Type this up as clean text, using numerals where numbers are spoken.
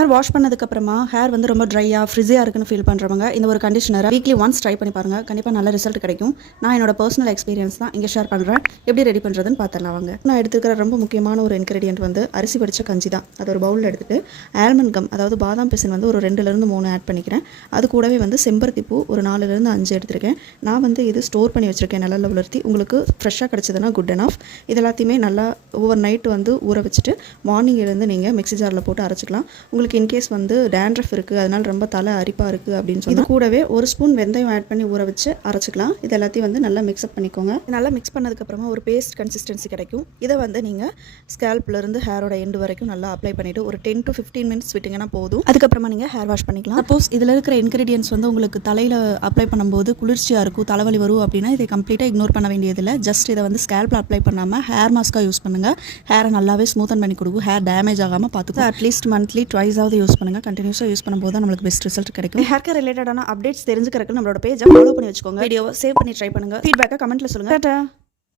Hair wash பண்ணதுக்கப்புறமா hair வந்து ரொம்ப ட்ரையாக ஃப்ரிஸியாக இருக்குன்னு ஃபீல் பண்ணுறவங்க இந்த ஒரு கண்டிஷனரை வீக்லி ஒன்ஸ் ட்ரை பண்ணி பாருங்கள். கண்டிப்பாக நல்ல ரிசல்ட் கிடைக்கும். நான் என்னோட பர்சனல் எக்ஸ்பீரியன்ஸ் தான் இங்கே ஷேர் பண்ணுறேன். எப்படி ரெடி பண்ணுறதுன்னு பார்த்துடலாம் வாங்க. நான் எடுத்துக்கிற ரொம்ப முக்கியமான ஒரு இன்க்ரீடியன்ட் வந்து அரிசி வடித்த கஞ்சி தான். அது ஒரு பவுலில் எடுத்துகிட்டு ஆல்மண்ட் கம் அதாவது பாதாம் பிசின் வந்து ஒரு 2-3 ஆட் பண்ணிக்கிறேன். அது கூடவே வந்து செம்பருத்தி பூ ஒரு 4-5 எடுத்துருக்கேன். நான் வந்து இது ஸ்டோர் பண்ணி வச்சுருக்கேன் நல்லா உலர்த்தி. உங்களுக்கு ஃப்ரெஷ்ஷாக கிடச்சதுன்னா குட் அனஃப். இது எல்லாத்தையுமே நல்லா ஓவர் நைட் வந்து ஊற வச்சுட்டு மார்னிங் எழுந்து நீங்கள் மிக்ஸி ஜாரில் போட்டு அரைச்சிக்கலாம். உங்களுக்கு இன்கேஸ் வந்து டேண்ட்ரஃப் இருக்குது, அதனால் ரொம்ப தலை அரிப்பாக இருக்குது அப்படின்னு சொல்லி கூடவே 1 ஸ்பூன் வெந்தயம் ஆட் பண்ணி ஊற வச்சு அரைச்சிக்கலாம். இது எல்லாத்தையும் வந்து நல்லா மிக்ஸ்அப் பண்ணிக்கோங்க. நல்லா மிக்ஸ் பண்ணதுக்கப்புறமா ஒரு பேஸ்ட் கன்சிஸ்டன்சி கிடைக்கும். இதை வந்து நீங்கள் ஸ்கேல்ப்லேருந்து ஹேரோட எண்டு வரைக்கும் நல்லா அப்ளை பண்ணிவிட்டு ஒரு 10 to 15 மினிட்ஸ் விட்டிங்கன்னா போதும். அதுக்கப்புறமா நீங்கள் ஹேர் வாஷ் பண்ணிக்கலாம். சப்போஸ் இதில் இருக்கிற இன்க்ரீடியன்ஸ் வந்து உங்களுக்கு தலையில் அப்ளை பண்ணும்போது குளிர்ச்சியாக இருக்கும், தலைவலி வரும் அப்படின்னா இதை கம்ப்ளீட்டாக இக்னோர் பண்ண வேண்டியதில்லை. ஜஸ்ட் இதை வந்து ஸ்கேல்பில் அப்ளை பண்ணாமல் ஹேர் மாஸ்க்காக யூஸ் பண்ணுங்கள். ஹேரை நல்லாவே ஸ்மூத்தன் பண்ணி கொடுக்கும். ஹேர் டேமேஜ் ஆகாமல் பார்த்துக்கோ. அட்லீஸ்ட் மந்த்லி ட்வைஸாவது யூஸ் பண்ணுங்கள். கண்டினியூஸாக யூஸ் பண்ணும்போது தான் நம்மளுக்கு பெஸ்ட் ரிசல்ட் கிடைக்கும். ஹேர் கேர் ரிலேட்டடான அப்டேட்ஸ் தெரிஞ்சுக்கிறதுக்கு நம்மளோட பேஜை ஃபாலோ பண்ணி வச்சுக்கோங்க. வீடியோவை சேவ் பண்ணி ட்ரை பண்ணுங்கள். ஃபீட்பேக்கை கமெண்ட்டில் சொல்லுங்கள்.